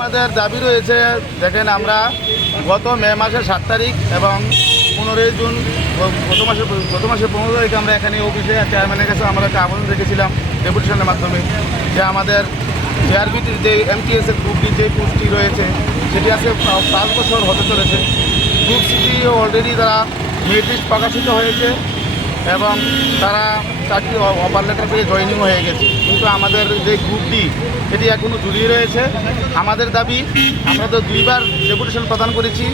আমাদের দাবি রয়েছে, দেখেন আমরা গত মে মাসের 7 তারিখ এবং 15 জুন গত মাসের 15 তারিখে আমরা এখানে অফিসে চেয়ারম্যানের কাছে আমরা একটা আবেদন রেখেছিলাম ডেপুটেশনের মাধ্যমে, যে আমাদের জেআরবিটির যে এমটিএসের গ্রুপ ডি যে পোস্টটি রয়েছে সেটি আজকে 5 বছর হতে চলেছে। গ্রুপ সিটি অলরেডি তারা মেরিট লিস্ট প্রকাশিত হয়েছে এবং তারা চাকরি অফার লেটার পেয়ে জয়েনিং হয়ে গেছে, কিন্তু আমাদের যে গ্রুপ ডি এটি এখনও ঝুলিয়ে রয়েছে। আমাদের দাবি, আমরা তো 2বার ডেপুটেশন প্রদান করেছি,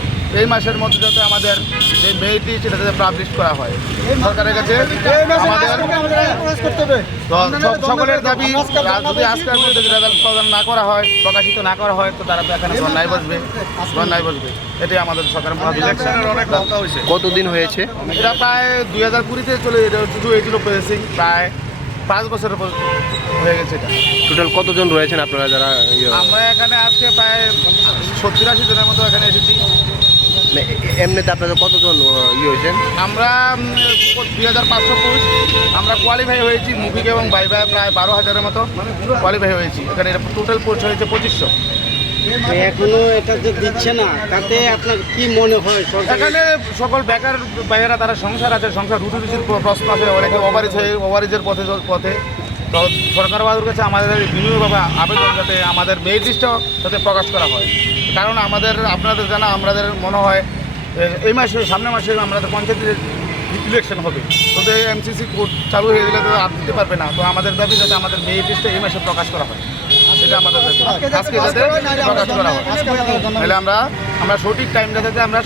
এই মাসের মধ্যে যাতে আমাদের যে মেরিট লিস্ট সেটা যাতে পাবলিশ করা হয় সরকারের কাছে আমাদের। তো সকলের দাবি, যদি আজকের মধ্যে রেজাল্ট প্রদান না করা হয়, প্রকাশিত না করা হয়, তো তারা তো এখানে ধর্নায় বসবে। এটাই আমাদের সরকারের ইলেকশনের অনেক দরকার হয়েছে। কতদিন হয়েছে? এটা প্রায় 2020-তে চলে, এটা শুধু এগুলো প্রসেসিং প্রায় 5 বছরের হয়ে গেছে। এটা টোটাল কতজন রয়েছেন আপনারা যারা? আমরা এখানে আজকে প্রায় 70-80 জনের মতো এখানে এসেছি। এমনিতে আপনাদের কতজন হয়েছেন? আমরা 2500 পোস্ট আমরা কোয়ালিফাই হয়েছি, মুভিক এবং বাইবা প্রায় 12,000-এর মতো কোয়ালিফাই হয়েছি। এখানে টোটাল পোস্ট হয়েছে 2500। এখনো এটা যে দিচ্ছে না, তাতে আপনার কি মনে হয়? এখানে সকল বেকার বাইরেরা তারা সংসার আছে, সংসার রুটির প্রশ্ন আছে, অনেকে ওভারেজের পথে তো সরকার বাবুর কাছে আমাদের বিনিয়োগভাবে আবেদন যাতে আমাদের মেরিট লিস্টটাও যাতে প্রকাশ করা হয়। কারণ আপনাদের জানা, আমাদের মনে হয় এই মাসে, সামনের মাসে আমাদের পঞ্চায়েতের ইলেকশন হবে, তো এমসিসি কোড চালু হয়ে গেলে তো আর দিতে পারবে না। তো আমাদের দাবি যাতে আমাদের মেরিট লিস্টটা এই মাসে প্রকাশ করা হয়, সেটা আমাদের দাবি। আজকে যাতে প্রকাশ করা হয়, তাহলে আমরা সঠিক টাইমটা যাতে আমরা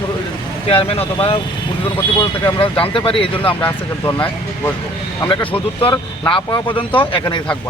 চেয়ারম্যান অথবা পরিজন কর্তৃপক্ষ থেকে আমরা জানতে পারি, এই জন্য আমরা আজকে ধর্নায় বসবো। আমরা একটা সদুত্তর না পাওয়া পর্যন্ত এখানেই থাকবো।